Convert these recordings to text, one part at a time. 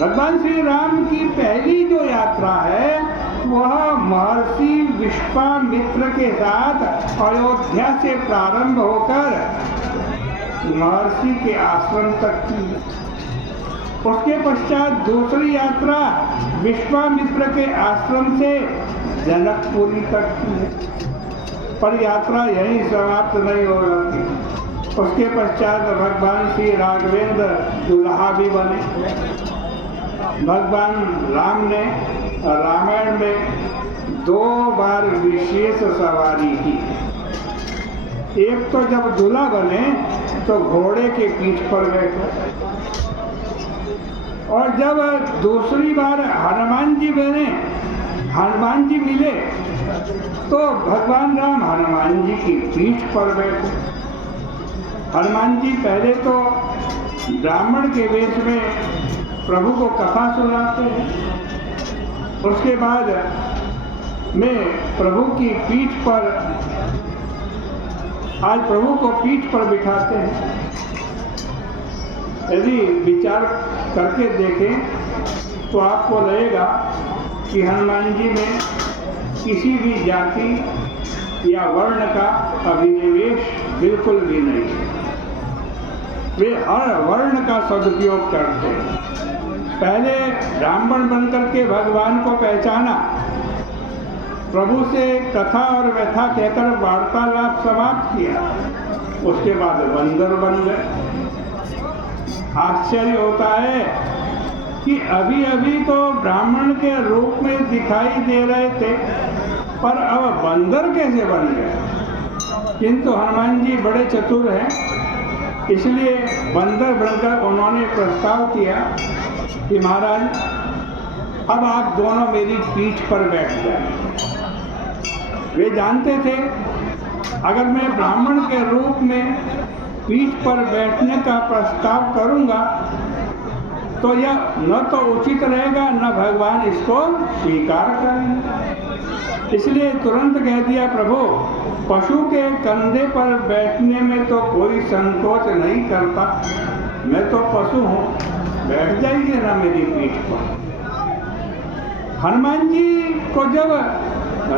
भगवान श्री राम की पहली जो यात्रा है वह महर्षि विश्वामित्र के साथ अयोध्या से प्रारंभ होकर महर्षि के आश्रम तक की। उसके पश्चात दूसरी यात्रा विश्वामित्र के आश्रम से जनकपुरी तक की है, पर यात्रा यहीं समाप्त नहीं हो रही। उसके पश्चात भगवान श्री राघवेंद्र दुल्हा भी बने। भगवान राम ने रामायण में 2 बार विशेष सवारी की। एक तो जब दूल्हा बने तो घोड़े के पीठ पर बैठे, और जब दूसरी बार हनुमान जी बने, हनुमान जी मिले तो भगवान राम हनुमान जी की पीठ पर बैठे। हनुमान जी पहले तो ब्राह्मण के वेश में प्रभु को कथा सुनाते हैं, उसके बाद में प्रभु की पीठ पर, आज प्रभु को पीठ पर बिठाते हैं। यदि विचार करके देखें तो आपको लगेगा कि हनुमान जी में किसी भी जाति या वर्ण का अभिनिवेश बिल्कुल भी नहीं है। वे हर वर्ण का सदुपयोग करते हैं। पहले ब्राह्मण बनकर के भगवान को पहचाना, प्रभु से कथा और व्यथा कहकर वार्तालाप समाप्त किया, उसके बाद बंदर बन गए। आश्चर्य होता है कि अभी अभी तो ब्राह्मण के रूप में दिखाई दे रहे थे, पर अब बंदर कैसे बन गए। किंतु हनुमान जी बड़े चतुर हैं, इसलिए बंदर बनकर उन्होंने प्रस्ताव किया कि महाराज अब आप दोनों मेरी पीठ पर बैठ जाएं। वे जानते थे अगर मैं ब्राह्मण के रूप में पीठ पर बैठने का प्रस्ताव करूंगा तो यह न तो उचित रहेगा, न भगवान इसको स्वीकार करेंगे। इसलिए तुरंत कह दिया, प्रभु पशु के कंधे पर बैठने में तो कोई संकोच नहीं करता, मैं तो पशु हूँ, बैठ जाइए ना मेरी पीठ पर। हनुमान जी को जब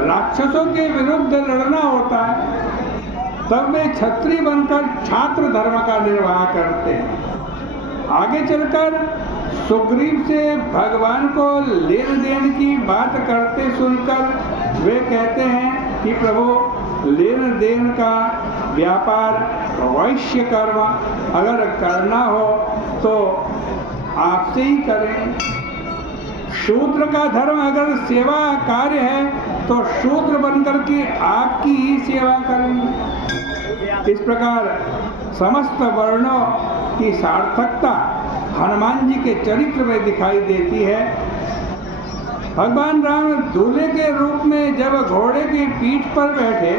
राक्षसों के विरुद्ध लड़ना होता है तब वे क्षत्रिय बनकर छात्र धर्म का निर्वाह करते हैं। आगे चलकर सुग्रीव से भगवान को लेन देन की बात करते सुनकर वे कहते हैं कि प्रभु लेन देन का व्यापार वैश्य कर्म अगर करना हो तो आपसे ही करें। शूद्र का धर्म अगर सेवा कार्य है तो शूद्र बनकर के आपकी ही सेवा करेंगे। इस प्रकार समस्त वर्णों की सार्थकता हनुमान जी के चरित्र में दिखाई देती है। भगवान राम दूल्हे के रूप में जब घोड़े की पीठ पर बैठे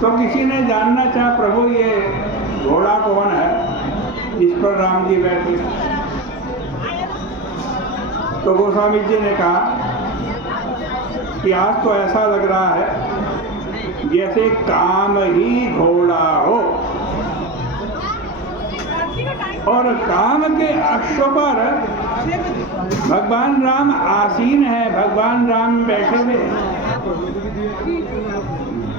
तो किसी ने जानना चाहा, प्रभु ये घोड़ा कौन है जिस पर राम जी बैठे। तो गोस्वामी जी ने कहा कि आज तो ऐसा लग रहा है जैसे काम ही घोड़ा हो और काम के अश्व पर भगवान राम आसीन है, भगवान राम बैठे हुए।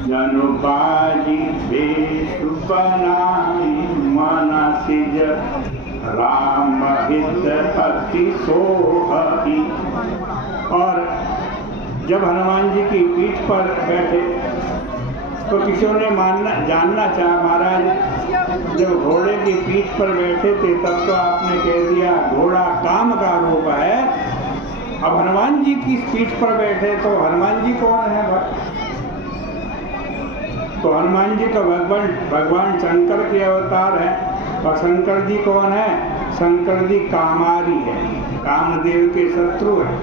जनुबाजी भेष बनाई मनसिज राम हित अति सोहती। और जब हनुमान जी की पीठ पर बैठे तो किसी ने जानना चाहा, महाराज जब घोड़े की पीठ पर बैठे थे तब तो आपने कह दिया घोड़ा काम का रूप है, अब हनुमान जी की पीठ पर बैठे तो हनुमान जी कौन है भाई? तो हनुमान जी तो भगवान शंकर के अवतार हैं। और शंकर जी कौन है? शंकर जी कामारी है, कामदेव के शत्रु है।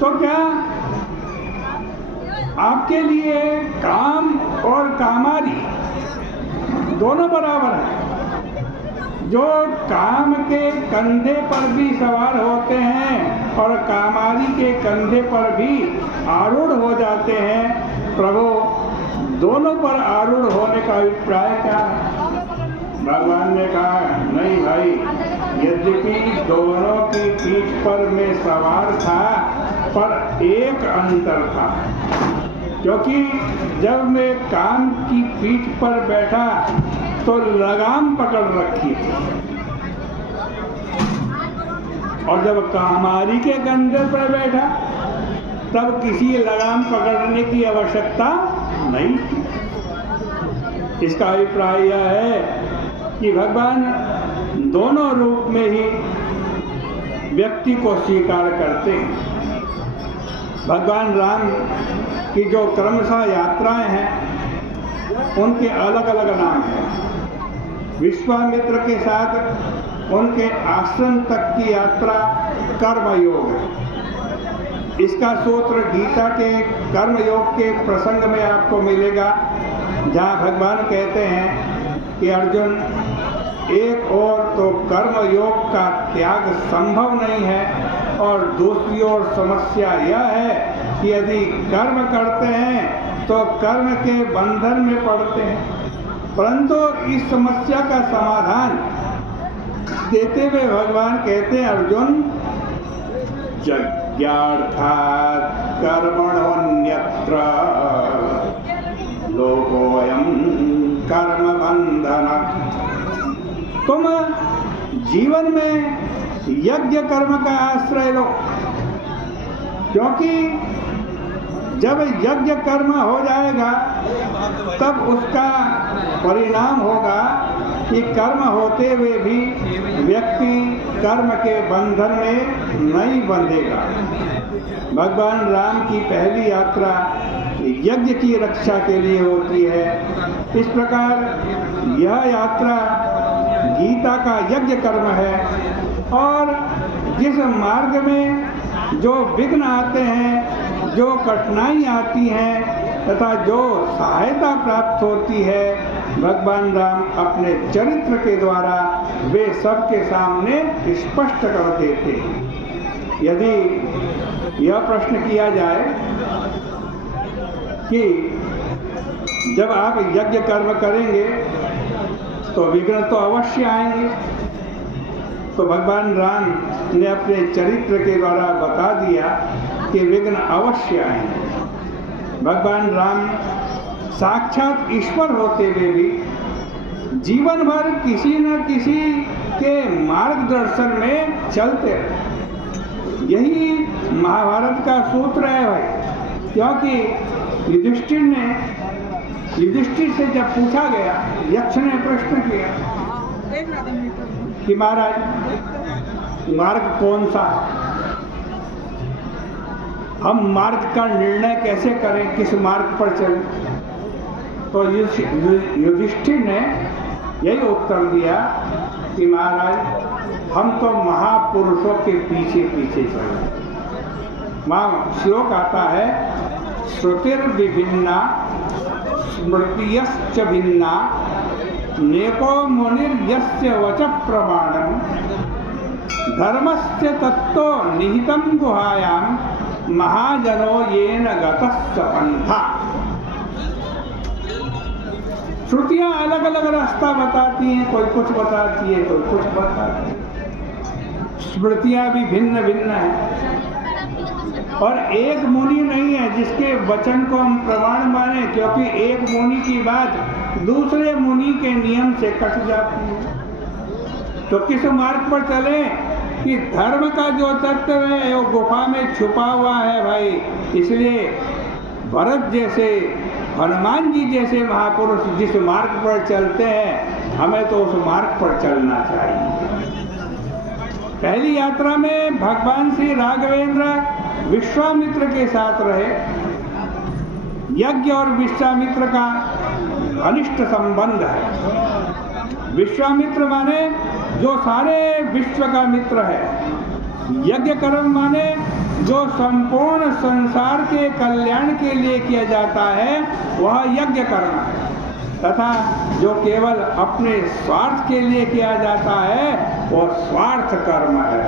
तो क्या आपके लिए काम और कामारी दोनों बराबर हैं? जो काम के कंधे पर भी सवार होते हैं और कामारी के कंधे पर भी आरूढ़ हो जाते हैं, प्रभु दोनों पर आरूढ़ होने का अभिप्राय क्या है? भगवान ने कहा नहीं भाई, ये यद्यपि दोनों की पीठ पर मैं सवार था, पर एक अंतर था, क्योंकि जब मैं काम की पीठ पर बैठा तो लगाम पकड़ रखी थी, और जब कामारी के कंधे पर बैठा तब किसी लगाम पकड़ने की आवश्यकता नहीं थी। इसका अभिप्राय यह है कि भगवान दोनों रूप में ही व्यक्ति को स्वीकार करते हैं। भगवान राम की जो क्रमशः यात्राएं हैं उनके अलग अलग नाम हैं। विश्वामित्र के साथ उनके आश्रम तक की यात्रा कर्मयोग है। इसका सूत्र गीता के कर्मयोग के प्रसंग में आपको मिलेगा, जहाँ भगवान कहते हैं कि अर्जुन, एक ओर तो कर्मयोग का त्याग संभव नहीं है और दूसरी ओर समस्या यह है कि यदि कर्म करते हैं तो कर्म के बंधन में पड़ते हैं। परंतु इस समस्या का समाधान देते हुए भगवान कहते हैं, अर्जुन, यज्ञार्थात् कर्मणोऽन्यत्र लोकोऽयं कर्म बंधनः। तुम जीवन में यज्ञ कर्म का आश्रय लो, क्योंकि जब यज्ञ कर्म हो जाएगा तब उसका परिणाम होगा कि कर्म होते हुए भी व्यक्ति कर्म के बंधन में नहीं बंधेगा। भगवान राम की पहली यात्रा यज्ञ की रक्षा के लिए होती है। इस प्रकार यह यात्रा गीता का यज्ञ कर्म है, और जिस मार्ग में जो विघ्न आते हैं, जो कठिनाई आती हैं तथा जो सहायता प्राप्त होती है, भगवान राम अपने चरित्र के द्वारा वे सबके सामने स्पष्ट कर देते हैं। यदि यह प्रश्न किया जाए कि जब आप यज्ञ कर्म करेंगे तो विघ्न तो अवश्य आएंगे, तो भगवान राम ने अपने चरित्र के द्वारा बता दिया कि विघ्न अवश्य आएंगे। भगवान राम साक्षात ईश्वर होते हुए भी जीवन भर किसी न किसी के मार्गदर्शन में चलते रहे। यही महाभारत का सूत्र है भाई, क्योंकि युधिष्ठिर से जब पूछा गया, यक्ष ने प्रश्न किया कि महाराज मार्ग कौन सा है, हम मार्ग का निर्णय कैसे करें, किस मार्ग पर चलें? तो युधिष्ठिर ने यही उत्तर दिया कि महाराज हम तो महापुरुषों के पीछे पीछे चलें। वहाँ श्लोक आता है, श्रुतिर्विभिन्ना स्मृतियश्च भिन्ना नेको मुनिर्यस्य वचः प्रमाणम् धर्मस्य तत्तो निहितं गुहायां महाजनो येन गतश्च पंथा। श्रुतियां अलग अलग रास्ता बताती हैं, कोई कुछ बताती है, कोई कुछ बताती है। स्मृतियां भी भिन्न भिन्न हैं, और एक मुनि नहीं है जिसके वचन को हम प्रमाण माने, क्योंकि एक मुनि की बात दूसरे मुनि के नियम से कट जाती है। तो किस मार्ग पर चले कि धर्म का जो तत्व है वो गुफा में छुपा हुआ है भाई। इसलिए भरत जैसे, हनुमान जी जैसे महापुरुष जिस मार्ग पर चलते हैं, हमें तो उस मार्ग पर चलना चाहिए। पहली यात्रा में भगवान श्री राघवेंद्र विश्वामित्र के साथ रहे। यज्ञ और विश्वामित्र का घनिष्ठ संबंध है। विश्वामित्र माने जो सारे विश्व का मित्र है, यज्ञ कर्म माने जो संपूर्ण संसार के कल्याण के लिए किया जाता है वह यज्ञ कर्म है, तथा जो केवल अपने स्वार्थ के लिए किया जाता है वो स्वार्थ कर्म है।